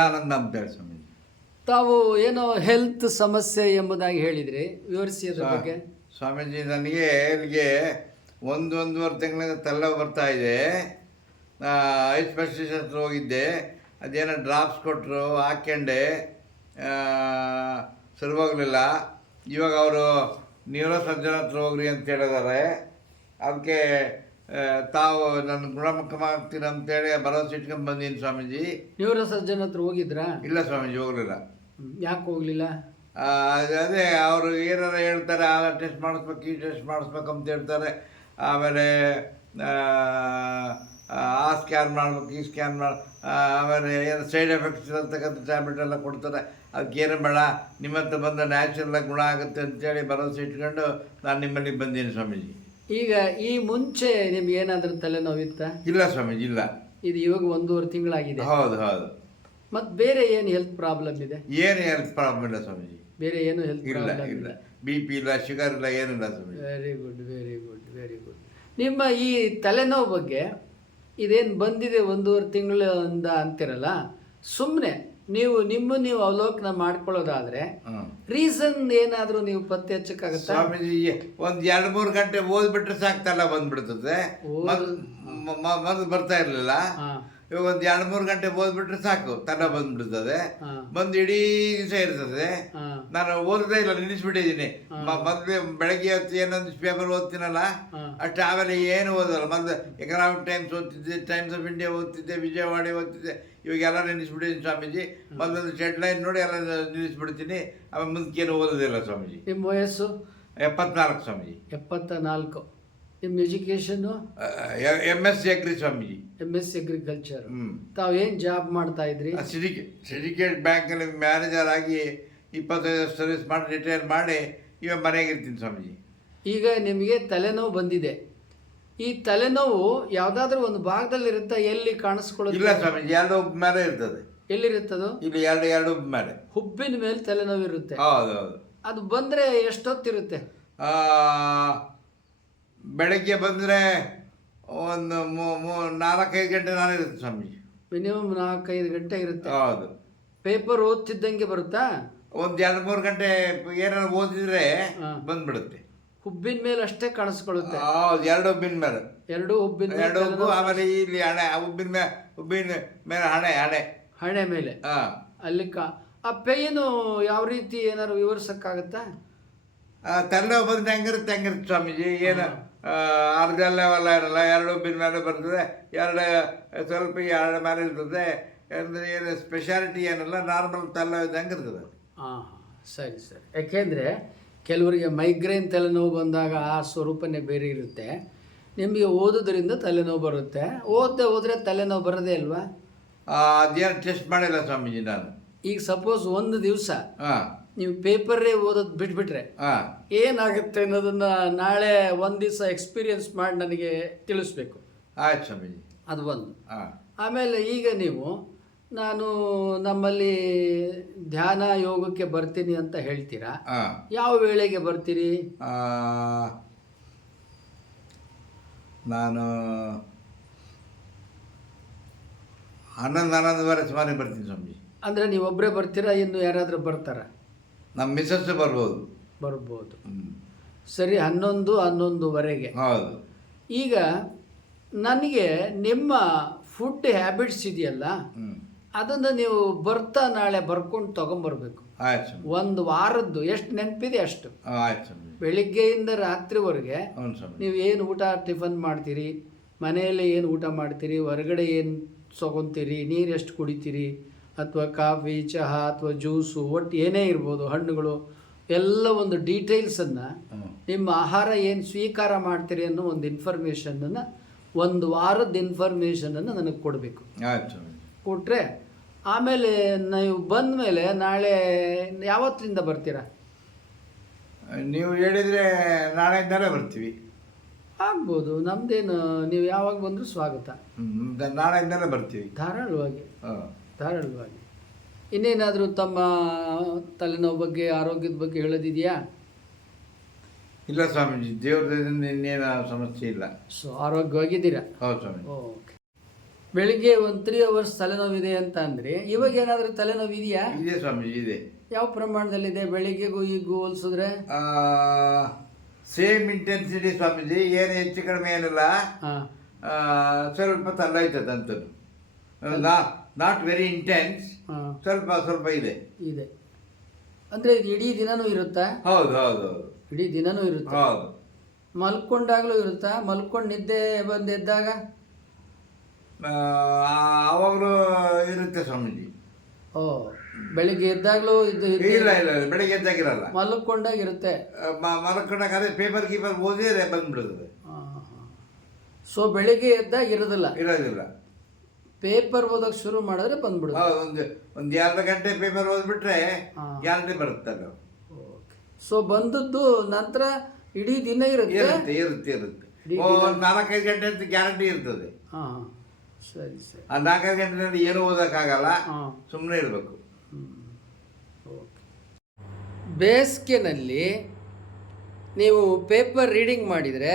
ಚಿದಾನಂದ ಅಂತೇಳಿ ಸ್ವಾಮಿ ತಾವು ಏನೋ ಹೆಲ್ತ್ ಸಮಸ್ಯೆ ಎಂಬುದಾಗಿ ಹೇಳಿದ್ರಿ. ವಿವರಿಸಿ ಅದ್ರ ಬಗ್ಗೆ. ಸ್ವಾಮೀಜಿ ನನಗೆ ಇಲ್ಲಿಗೆ ಒಂದು ಒಂದೂವರೆ ತಿಂಗಳಿಂದ ತಲೆನೋವು ಬರ್ತಾ ಇದೆ. ಐ ಸ್ಪೆಷಲಿಸ್ಟ್ ಹತ್ರ ಹೋಗಿದ್ದೆ. ಅದೇನೋ ಡ್ರಾಪ್ಸ್ ಕೊಟ್ಟರು ಹಾಕ್ಯಂಡೆ. ಸುಲಭಾಗಲಿಲ್ಲ ಇವಾಗ ಅವರು ನ್ಯೂರೋ ಸರ್ಜನ್ ಹತ್ರ ಹೋಗ್ರಿ ಅಂತ ಹೇಳಿದ್ದಾರೆ. ಅದಕ್ಕೆ ತಾವು ನನ್ನ ಗುಣಮುಖ ಅಂತ ಅಂತೇಳಿ ಭರವಸೆ ಇಟ್ಕೊಂಡು ಬಂದೀನಿ ಸ್ವಾಮೀಜಿ. ನ್ಯೂರೋ ಸರ್ಜನ್ ಹತ್ರ ಹೋಗಿದ್ರಾ? ಇಲ್ಲ ಸ್ವಾಮೀಜಿ ಹೋಗಲಿಲ್ಲ. ಯಾಕೆ ಹೋಗ್ಲಿಲ್ಲ? ಅದೇ ಅವರು ಏನಾರ ಹೇಳ್ತಾರೆ ಆ ಟೆಸ್ಟ್ ಮಾಡಿಸ್ಬೇಕು ಈ ಟೆಸ್ಟ್ ಮಾಡಿಸ್ಬೇಕು ಅಂತ ಹೇಳ್ತಾರೆ. ಆಮೇಲೆ ಆ, ಸ್ಕ್ಯಾನ್ ಮಾಡ್ಬೇಕು ಈ ಸ್ಕ್ಯಾನ್ ಮಾಡಿ ಆಮೇಲೆ ಏನು ಸೈಡ್ ಎಫೆಕ್ಟ್ಸ್ ಇರತಕ್ಕಂಥ ಟ್ಯಾಬ್ಲೆಟ್ ಎಲ್ಲ ಕೊಡ್ತಾರೆ. ಅದಕ್ಕೆ ಏನು ಬೇಡ ನಿಮ್ಮ ಹತ್ರ ಬಂದ ನ್ಯಾಚುರಲ್ ಗುಣ ಆಗುತ್ತೆ ಅಂತೇಳಿ ಭರವಸೆ ಇಟ್ಕೊಂಡು ನಾನು ನಿಮ್ಮಲ್ಲಿ ಬಂದೀನಿ ಸ್ವಾಮೀಜಿ. ಈಗ ಈ ಮುಂಚೆ ನಿಮ್ಗೆ ಏನಾದರೂ ತಲೆನೋವಿತ್ತ? ಇಲ್ಲ ಸ್ವಾಮೀಜಿ ಇಲ್ಲ. ಇದು ಇವಾಗ ಒಂದೂವರೆ ತಿಂಗಳಾಗಿದೆ. ಹೌದು ಹೌದು. ಮತ್ತು ಬೇರೆ ಏನು ಹೆಲ್ತ್ ಪ್ರಾಬ್ಲಮ್ ಇದೆ? ಏನು ಹೆಲ್ತ್ ಪ್ರಾಬ್ಲಮ್ ಇಲ್ಲ ಸ್ವಾಮೀಜಿ. ಬೇರೆ ಏನು ಹೆಲ್ತ್ ಇಲ್ಲ ಪ್ರಾಬ್ಲಮ್ ಇಲ್ಲ. ಇಲ್ಲ? ಬಿ ಪಿ ಇಲ್ಲ ಶುಗರ್ ಇಲ್ಲ ಏನಿಲ್ಲ Swamiji. Very good very good very good ನಿಮ್ಮ ಈ ತಲೆನೋವು ಬಗ್ಗೆ ಇದೇನು ಬಂದಿದೆ ಒಂದೂವರೆ ತಿಂಗಳಿಂದ ಅಂತಿರಲ್ಲ? ಸುಮ್ಮನೆ ನೀವು ನಿಮ್ಮ ನೀವು ಅವಲೋಕನ ಮಾಡ್ಕೊಳ್ಳೋದಾದ್ರೆ ರೀಸನ್ ಏನಾದರೂ ನೀವು ಪತ್ತೆ ಹಚ್ಚಕ್ಕಾಗತ್ತಾ ಸ್ವಾಮೀಜಿ ಒಂದ್ ಎರಡ್ ಮೂರು ಗಂಟೆ ಓದ್ಬಿಟ್ರೆ ಸಾಕ್ತಲ್ಲ ತಲೆ ಬಂದ್ಬಿಡ್ತದೆ ಮೊದ್ಲು ಬರ್ತಾ ಇರ್ಲಿಲ್ಲ. ಇವಾಗ ಒಂದ್ ಎರಡ್ ಮೂರು ಗಂಟೆ ಓದ್ಬಿಟ್ರೆ ಸಾಕು ತಲೆ ಬಂದ್ಬಿಡ್ತದೆ. ಬಂದು ಇಡೀ ದಿವಸ ಇರ್ತದೆ. ನಾನು ಓದದೇ ಇಲ್ಲ ನಿಲ್ಲಿಸ್ಬಿಟ್ಟಿದ್ದೀನಿ. ಮೊದ್ಲು ಬೆಳಗ್ಗೆ ಹೊತ್ತು ಏನೊಂದು ಪೇಪರ್ ಓದ್ತೀನಲ್ಲ ಅಷ್ಟೇ ಅಷ್ಟು ಆಮೇಲೆ ಏನು ಓದಲ್ಲ. ಮೊದಲು ಎಕನಾಮಿಕ್ ಟೈಮ್ಸ್ ಓದ್ತಿದ್ದೆ ಟೈಮ್ಸ್ ಆಫ್ ಇಂಡಿಯಾ ಓದ್ತಿದ್ದೆ ವಿಜಯವಾಡಿ ಓದ್ತಿದ್ದೆ. ಇವಾಗೆಲ್ಲ ನಿಲ್ಲಿಸ್ಬಿಟ್ಟಿದ್ದೀನಿ ಸ್ವಾಮೀಜಿ. ಮೊದಲೊಂದು ಶೆಡ್ ಲೈನ್ ನೋಡಿ ಎಲ್ಲ ನಿಲ್ಲಿಸ್ಬಿಡ್ತೀನಿ. ಆಮೇಲೆ ಮುಂದಕ್ಕೆ ಏನು ಓದೋದಿಲ್ಲ ಸ್ವಾಮೀಜಿ. ನಿಮ್ಮ ವಯಸ್ಸು? ಎಪ್ಪತ್ನಾಲ್ಕು ಸ್ವಾಮೀಜಿ. ಎಪ್ಪತ್ತ ನಾಲ್ಕು ನಿಮ್ಮ education? M S agri Swamiji. M S agriculture. ಹ್ಮ್. ತಾವು ಏನು ಜಾಬ್ ಮಾಡ್ತಾ ಇದ್ರಿ? ಸಿಂಡಿಕೇಟ್ ಸಿಂಡಿಕೇಟ್ ಬ್ಯಾಂಕಲ್ಲಿ ಮ್ಯಾನೇಜರ್ ಆಗಿ ಇಪ್ಪತ್ತೈದು ವರ್ಷ ಸರ್ವಿಸ್ ಮಾಡಿ ರಿಟೈರ್ ಮಾಡಿ ಇವಾಗ ಮನೆಗೆ ಇರ್ತೀನಿ ಸ್ವಾಮೀಜಿ. ಈಗ ನಿಮಗೆ ತಲೆನೋವು ಬಂದಿದೆ. ಈ ತಲೆನೋವು ಯಾವುದಾದ್ರೂ ಒಂದು ಭಾಗದಲ್ಲಿ ಇರುತ್ತಾ ಎಲ್ಲಿ ಕಾಣಿಸ್ಕೊಳ್ಳೋದು ಇಲ್ಲ ಸ್ವಾಮೀಜಿ ಎರಡು ಮೇಲೆ ಇರ್ತದೆ. ಎಲ್ಲಿರುತ್ತದು? ಇಲ್ಲಿ ಎರಡು ಎರಡು ಮೇಲೆ ಹುಬ್ಬಿನ ಮೇಲೆ ತಲೆನೋವು ಇರುತ್ತೆ ಹೌದು ಹೌದು. ಅದು ಬಂದರೆ ಎಷ್ಟೊತ್ತಿರುತ್ತೆ? ಆ, ಬೆಳಗ್ಗೆ ಬಂದರೆ ಒಂದು ಮೂ- ಮೂ- ನಾಲ್ಕೈದು ಗಂಟೆ ನಾನು ಇರುತ್ತೆ ಸ್ವಾಮೀಜಿ. ಮಿನಿಮಮ್ ನಾಲ್ಕೈದು ಗಂಟೆ ಇರುತ್ತೆ. ಹೌದು. ಪೇಪರ್ ಓದ್ತಿದ್ದಂಗೆ ಬರುತ್ತಾ? ಒಂದು ಎರಡು ಮೂರು ಗಂಟೆ ಏನಾರು ಓದಿದ್ರೆ. ಬಂದ್ಬಿಡುತ್ತೆ. ಹುಬ್ಬಿನ ಮೇಲೆ ಅಷ್ಟೇ ಕಾಣಿಸ್ಕೊಳ್ಳುತ್ತೆ. ಹೌದು ಎರಡು ಹುಬ್ಬಿನ ಮೇಲೆ. ಎರಡು ಹುಬ್ಬಿನ ಎರಡು ಹುಬ್ಬು ಆಮೇಲೆ ಇಲ್ಲಿ ಹಣೆ ಆ ಉಬ್ಬಿನ ಮೇಲೆ ಉಬ್ಬಿನ ಮೇಲೆ ಹಣೆ ಹಣೆ. ಹಣೆ ಮೇಲೆ. ಹಾಂ. ಅಲ್ಲಿ ಕಾ ಆ ಪೇಯ್ನು ಯಾವ ರೀತಿ ಏನಾದ್ರು ವಿವರಿಸೋಕ್ಕಾಗತ್ತಾ? ತಲೆನೋವು ಬಂದ್ರೆ ಹೆಂಗಿರುತ್ತೆ ಹೆಂಗಿರುತ್ತೆ ಸ್ವಾಮೀಜಿ? ಏನು ಅರ್ಧ ಲೆವೆಲ್ ಇರಲ್ಲ. ಎರಡು ಬಿನ್ ಮೇಲೆ ಬರ್ತದೆ ಎರಡು ಸ್ವಲ್ಪ ಎರಡು ಮೇಲೆ ಇರ್ತದೆ. ಅಂದರೆ ಏನು ಸ್ಪೆಷಾಲಿಟಿ ಏನಲ್ಲ ನಾರ್ಮಲ್ ತಲೆ ಇದ್ದಂಗೆ ಇರ್ತದೆ. ಹಾಂ ಸರಿ ಸರಿ. ಯಾಕೆಂದರೆ ಕೆಲವರಿಗೆ ಮೈಗ್ರೇನ್ ತಲೆನೋವು ಬಂದಾಗ ಆ ಸ್ವರೂಪನೇ ಬೇರೆ ಇರುತ್ತೆ. ನಿಮಗೆ ಓದೋದ್ರಿಂದ ತಲೆನೋವು ಬರುತ್ತೆ. ಓದದೆ ಹೋದರೆ ತಲೆನೋವು ಬರೋದೇ ಅಲ್ವಾ? ಅದೇನು ಟೆಸ್ಟ್ ಮಾಡಿಲ್ಲ ಸ್ವಾಮೀಜಿ ನಾನು. ಈಗ ಸಪೋಸ್ ಒಂದು ದಿವಸ ಹಾಂ ನೀವು ಪೇಪರೇ ಓದೋದು ಬಿಟ್ಬಿಟ್ರೆ ಹಾಂ ಏನಾಗುತ್ತೆ ಅನ್ನೋದನ್ನ ನಾಳೆ ಒಂದು ದಿವಸ ಎಕ್ಸ್ಪೀರಿಯನ್ಸ್ ಮಾಡಿ ನನಗೆ ತಿಳಿಸ್ಬೇಕು. ಆಯ್ತು ಸ್ವಾಮೀಜಿ. ಅದು ಒಂದು. ಹಾಂ ಆಮೇಲೆ ಈಗ ನೀವು ನಾನು ನಮ್ಮಲ್ಲಿ ಧ್ಯಾನ ಯೋಗಕ್ಕೆ ಬರ್ತೀನಿ ಅಂತ ಹೇಳ್ತೀರಾ? ಹಾಂ ಯಾವ ವೇಳೆಗೆ ಬರ್ತೀರಿ? ಆ, ನಾನು ಹನ್ನೊಂದು ಹನ್ನೊಂದುವರೆ ಸುಮಾರಿಗೆ ಬರ್ತೀನಿ ಸ್ವಾಮೀಜಿ. ಅಂದರೆ ನೀವು ಒಬ್ಬರೇ ಬರ್ತೀರಾ? ಇನ್ನು ಯಾರಾದರೂ ಬರ್ತಾರಾ? ನಮ್ಮ ಮಿಸಸ್ ಬರ್ಬೋದು. ಬರ್ಬೋದು. ಸರಿ ಹನ್ನೊಂದು ಹನ್ನೊಂದುವರೆಗೆ. ಹೌದು. ಈಗ ನನಗೆ ನಿಮ್ಮ ಫುಡ್ ಹ್ಯಾಬಿಟ್ಸ್ ಇದೆಯಲ್ಲ ಅದನ್ನು ನೀವು ಬರ್ತಾ ನಾಳೆ ಬರ್ಕೊಂಡು ತೊಗೊಂಬರ್ಬೇಕು. ಆಯ್ತು ಸ್ವಾಮಿ. ಒಂದು ವಾರದ್ದು ಎಷ್ಟು ನೆನಪಿದೆ ಅಷ್ಟು. ಆಯ್ತು ಸ್ವಾಮಿ. ಬೆಳಿಗ್ಗೆಯಿಂದ ರಾತ್ರಿವರೆಗೆ ಹ್ಞೂ ಸ್ವಾಮಿ. ನೀವು ಏನು ಊಟ ಟಿಫನ್ ಮಾಡ್ತೀರಿ ಮನೆಯಲ್ಲಿ ಏನು ಊಟ ಮಾಡ್ತೀರಿ ಹೊರಗಡೆ ಏನು ತೊಗೊತೀರಿ ನೀರು ಎಷ್ಟು ಕುಡಿತೀರಿ ಅಥವಾ ಕಾಫಿ ಚಹಾ ಅಥವಾ ಜ್ಯೂಸು ಒಟ್ಟು ಏನೇ ಇರ್ಬೋದು ಹಣ್ಣುಗಳು ಎಲ್ಲ ಒಂದು ಡೀಟೇಲ್ಸನ್ನು ನಿಮ್ಮ ಆಹಾರ ಏನು ಸ್ವೀಕಾರ ಮಾಡ್ತೀರಿ ಅನ್ನೋ ಒಂದು ಇನ್ಫಾರ್ಮೇಷನನ್ನು ಒಂದು ವಾರದ ಇನ್ಫಾರ್ಮೇಷನನ್ನು ನನಗೆ ಕೊಡಬೇಕು. ಕೊಟ್ಟರೆ ಆಮೇಲೆ ನೀವು ಬಂದ ಮೇಲೆ ನಾಳೆ ಯಾವತ್ತಿಂದ ಬರ್ತೀರಾ? ನೀವು ಹೇಳಿದರೆ ನಾಳೆಯಿಂದಲೇ ಬರ್ತೀವಿ. ಆಗ್ಬೋದು. ನಮ್ದೇನು ನೀವು ಯಾವಾಗ ಬಂದರೂ ಸ್ವಾಗತ. ನಾಳೆಯಿಂದಲೇ ಬರ್ತೀವಿ. ಧಾರಾಳವಾಗಿ. ಹಾಂ. ಧಾರಾಳವಾಗಿ. ಇನ್ನೇನಾದರೂ ತಮ್ಮ ತಲೆನೋವು ಬಗ್ಗೆ ಆರೋಗ್ಯದ ಬಗ್ಗೆ ಹೇಳೋದಿದೆಯಾ? ಇಲ್ಲ ಸ್ವಾಮೀಜಿ ದೇವ್ರದಿಂದ ಇನ್ನೇನು ಸಮಸ್ಯೆ ಇಲ್ಲ. ಸೊ ಆರೋಗ್ಯವಾಗಿದ್ದೀರಾ? ಹೌದು ಸ್ವಾಮಿ ಓಕೆ. ಬೆಳಿಗ್ಗೆ ಒಂದು ತ್ರೀ ಅವರ್ಸ್ ತಲೆನೋವಿದೆ ಅಂತ ಅಂದರೆ ಇವಾಗ ಏನಾದರೂ ತಲೆನೋವು ಇದೆಯಾ? ಇದೆ ಸ್ವಾಮೀಜಿ ಇದೆ. ಯಾವ ಪ್ರಮಾಣದಲ್ಲಿದೆ? ಬೆಳಿಗ್ಗೆಗೂ ಈಗೂ ಹೋಲಿಸಿದ್ರೆ? ಸೇಮ್ ಇಂಟೆನ್ಸಿಟಿ ಸ್ವಾಮೀಜಿ ಏನು ಹೆಚ್ಚು ಕಡಿಮೆ ಏನಿಲ್ಲ. ಹಾಂ. ಸ್ವಲ್ಪ ತಲ್ಲೈತದೆ ಅಂಥದ್ದು ನಾ ನಾಟ್ ವೆರಿ ಇಂಟೆನ್ಸ್ ಸ್ವಲ್ಪ ಸ್ವಲ್ಪ ಇದೆ. ಇದೆ. ಅಂದರೆ ಇಡೀ ದಿನನೂ ಇರುತ್ತಾ? ಹೌದು ಹೌದು ಹೌದು. ಇಡೀ ದಿನನೂ ಇರುತ್ತೆ? ಹೌದು. ಮಲ್ಕೊಂಡಾಗ್ಲೂ ಇರುತ್ತಾ? ಮಲ್ಕೊಂಡು ನಿದ್ದೆ ಬಂದು ಎದ್ದಾಗ ಆವಾಗಲೂ ಇರುತ್ತೆ ಸ್ವಾಮೀಜಿ. ಓ ಬೆಳಿಗ್ಗೆ ಎದ್ದಾಗಲೂ ಇದು ಇಲ್ಲ ಇಲ್ಲ ಇಲ್ಲ ಎದ್ದಾಗ ಎದ್ದಾಗಿರಲ್ಲ. ಮಲ್ಕೊಂಡಾಗ ಇರುತ್ತೆ. ಮಲ್ಕೊಂಡಾಗ ಅದೇ ಪೇಪರ್ ಗೀಪರ್ ಓದಿದ್ರೆ ಬಂದ್ಬಿಡುತ್ತದೆ. ಸೊ ಬೆಳಿಗ್ಗೆ ಎದ್ದಾಗ ಇರೋದಿಲ್ಲ. ಇರೋದಿಲ್ಲ. ಪೇಪರ್ ಓದಕ್ಕೆ ಶುರು ಮಾಡಿದ್ರೆ ಬಂದ್ಬಿಡುತ್ತೆ. ಒಂದು ಒಂದು ಎರಡು ಗಂಟೆ ಪೇಪರ್ ಓದ್ಬಿಟ್ರೆ. ಗ್ಯಾರಂಟಿ ಬರುತ್ತೆ ಅದು. ಸೊ ಬಂದದ್ದು ನಂತರ ಇಡೀ ದಿನ ಇರುತ್ತೆ? ಇರುತ್ತೆ ಇರುತ್ತೆ ಇರುತ್ತೆ. ಓ, ಒಂದು ನಾಲ್ಕೈದು ಗಂಟೆ ಅಂತ ಗ್ಯಾರಂಟಿ ಇರ್ತದೆ. ಹಾಂ ಸರಿ ಸರಿ. ಆ ನಾಲ್ಕೈದು ಗಂಟೆನಲ್ಲಿ ಏನು ಓದೋಕ್ಕಾಗಲ್ಲ ಆಗಲ್ಲ ಸುಮ್ಮನೆ ಇರಬೇಕು. ಓಕೆ. ಬೇಸಿಗೆನಲ್ಲಿ ನೀವು ಪೇಪರ್ ರೀಡಿಂಗ್ ಮಾಡಿದರೆ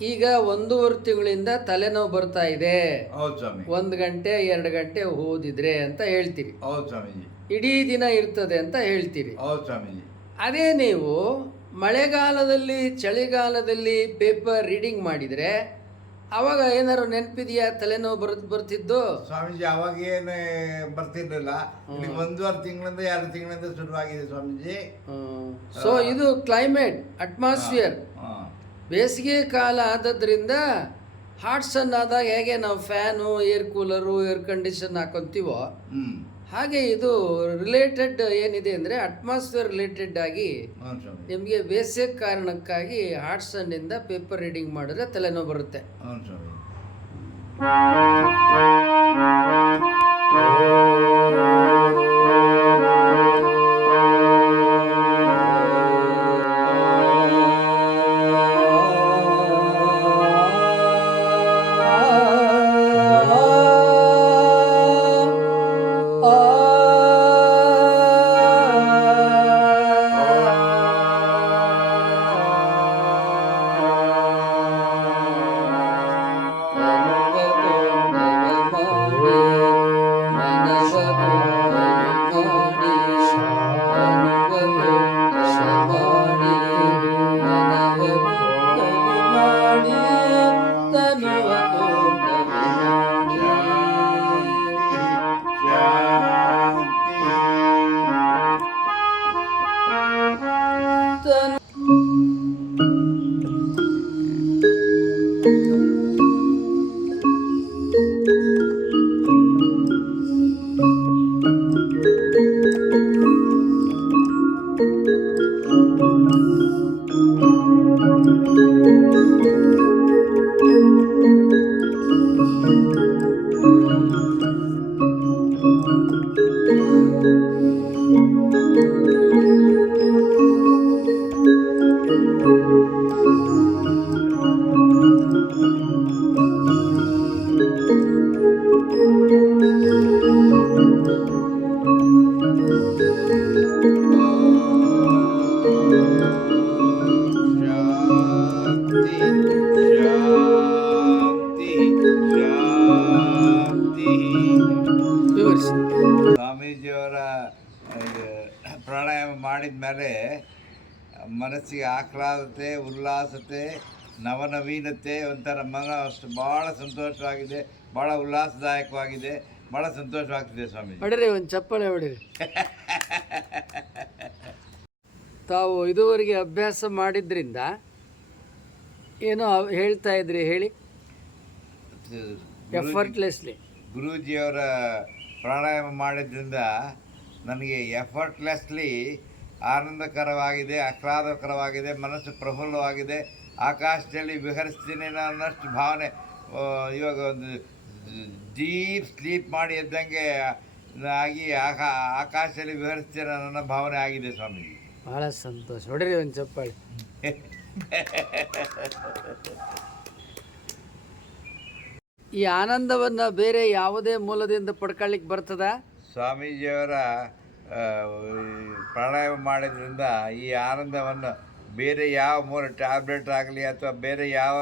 ಈಗ ಒಂದೂವರೆ ತಿಂಗಳಿಂದ ತಲೆನೋವು ಬರ್ತಾ ಇದೆ. ಹೌದು ಸ್ವಾಮಿ. ಒಂದು ಗಂಟೆ ಎರಡು ಗಂಟೆ ಓದಿದ್ರೆ ಅಂತ ಹೇಳ್ತೀರಿ. ಹೌದು ಸ್ವಾಮೀಜಿ. ಇಡೀ ದಿನ ಇರ್ತದೆ ಅಂತ ಹೇಳ್ತೀರಿ. ಹೌದು ಸ್ವಾಮೀಜಿ. ಅದೇ ನೀವು ಮಳೆಗಾಲದಲ್ಲಿ ಚಳಿಗಾಲದಲ್ಲಿ ಪೇಪರ್ ರೀಡಿಂಗ್ ಮಾಡಿದರೆ ಅವಾಗ ಏನಾದ್ರು ನೆನಪಿದೆಯಾ ತಲೆನೋವು ಬರ್ ಬರ್ತಿದ್ದು? ಸ್ವಾಮೀಜಿ ಅವಾಗ ಏನು ಬರ್ತಿರ್ಲಿಲ್ಲ. ಇಲ್ಲಿ ಒಂದೂವರೆ ತಿಂಗಳಿಂದ ಎರಡು ತಿಂಗಳಿಂದ ಶುರುವಾಗಿದೆ ಸ್ವಾಮೀಜಿ. ಸೊ ಇದು ಕ್ಲೈಮೇಟ್ ಅಟ್ಮಾಸ್ಫಿಯರ್. ಬೇಸಿಗೆ ಕಾಲ ಆದದ್ರಿಂದ ಹಾಟ್ ಸನ್ ಆದಾಗ ಹೇಗೆ ನಾವು fan air cooler air condition ಹಾಕೊತೀವೋ ಹಾಗೆ ಇದು ರಿಲೇಟೆಡ್ ಏನಿದೆ ಅಂದರೆ ಅಟ್ಮಾಸ್ಫಿಯರ್ ರಿಲೇಟೆಡ್ ಆಗಿ ನಿಮಗೆ ಬೇಸಿಗೆ ಕಾರಣಕ್ಕಾಗಿ ಹಾಟ್ ಸನ್ನಿಂದ ಪೇಪರ್ ರೀಡಿಂಗ್ ಮಾಡಿದ್ರೆ ತಲೆನೋವು ಬರುತ್ತೆ. ಹೌದು ಸ್ವಾಮಿ ಮೇಲೆ ಮನಸ್ಸಿಗೆ ಆಹ್ಲಾದತೆ ಉಲ್ಲಾಸತೆ ನವನವೀನತೆ ಒಂಥರ ಮನ ಅಷ್ಟು ಭಾಳ ಸಂತೋಷವಾಗಿದೆ. ಭಾಳ ಉಲ್ಲಾಸದಾಯಕವಾಗಿದೆ. ಭಾಳ ಸಂತೋಷವಾಗ್ತಿದೆ ಸ್ವಾಮಿ ಹೊಡಿರಿ ಒಂದು ಚಪ್ಪಳೆ ಹೊಡಿರಿ. ತಾವು ಇದುವರೆಗೆ ಅಭ್ಯಾಸ ಮಾಡಿದ್ರಿಂದ ಏನೋ ಅವ್- ಹೇಳ್ತಾ ಇದ್ರಿ ಹೇಳಿ? ಎಫರ್ಟ್ಲೆಸ್ಲಿ ಗುರೂಜಿಯವರ ಪ್ರಾಣಾಯಾಮ ಮಾಡಿದ್ರಿಂದ ನನಗೆ ಎಫರ್ಟ್ಲೆಸ್ಲಿ ಆನಂದಕರವಾಗಿದೆ ಆಹ್ಲಾದಕರವಾಗಿದೆ ಮನಸ್ಸು ಪ್ರಫುಲ್ಲವಾಗಿದೆ. ಆಕಾಶದಲ್ಲಿ ವಿಹರಿಸ್ತೀನಿ ಅನ್ನೋಷ್ಟು ಭಾವನೆ ಇವಾಗ ಒಂದು ಡೀಪ್ ಸ್ಲೀಪ್ ಮಾಡಿ ಎದ್ದಂಗೆ ಆಗಿ ಆಕಾ ಆಕಾಶದಲ್ಲಿ ವಿಹರಿಸ್ತೀನಿ ನನ್ನ ಭಾವನೆ ಆಗಿದೆ ಸ್ವಾಮೀಜಿ. ಭಾಳ ಸಂತೋಷ. ನೋಡ್ರಿ ಒಂದು ಚಪ್ಪಾಳಿ. ಈ ಆನಂದವನ್ನು ಬೇರೆ ಯಾವುದೇ ಮೂಲದಿಂದ ಪಡ್ಕೊಳ್ಳಿಕ್ಕೆ ಬರ್ತದ? ಸ್ವಾಮೀಜಿಯವರ ಪ್ರಾಣಾಯಾಮ ಮಾಡಿದ್ರಿಂದ ಈ ಆನಂದವನ್ನು ಬೇರೆ ಯಾವ ಮೂಲ ಟ್ಯಾಬ್ಲೆಟ್ ಆಗಲಿ ಅಥವಾ ಬೇರೆ ಯಾವ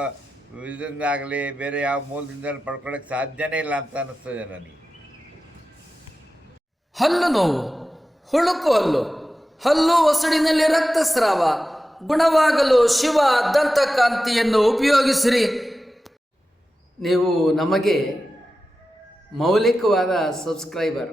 ಇದರಿಂದಾಗಲಿ ಬೇರೆ ಯಾವ ಮೂಲದಿಂದ ಪಡ್ಕೊಳ್ಳೋಕ್ಕೆ ಸಾಧ್ಯನೇ ಇಲ್ಲ ಅಂತ ಅನ್ನಿಸ್ತದೆ ನನಗೆ. ಹಲ್ಲು ನೋವು, ಹುಳುಕು ಹಲ್ಲು ಹಲ್ಲು ಒಸಡಿನಲ್ಲಿ ರಕ್ತಸ್ರಾವ, ಗುಣವಾಗಲು ಶಿವ ದಂತಕಾಂತಿಯನ್ನು ಉಪಯೋಗಿಸಿರಿ. ನೀವು ನಮಗೆ ಮೌಲಿಕವಾದ ಸಬ್ಸ್ಕ್ರೈಬರ್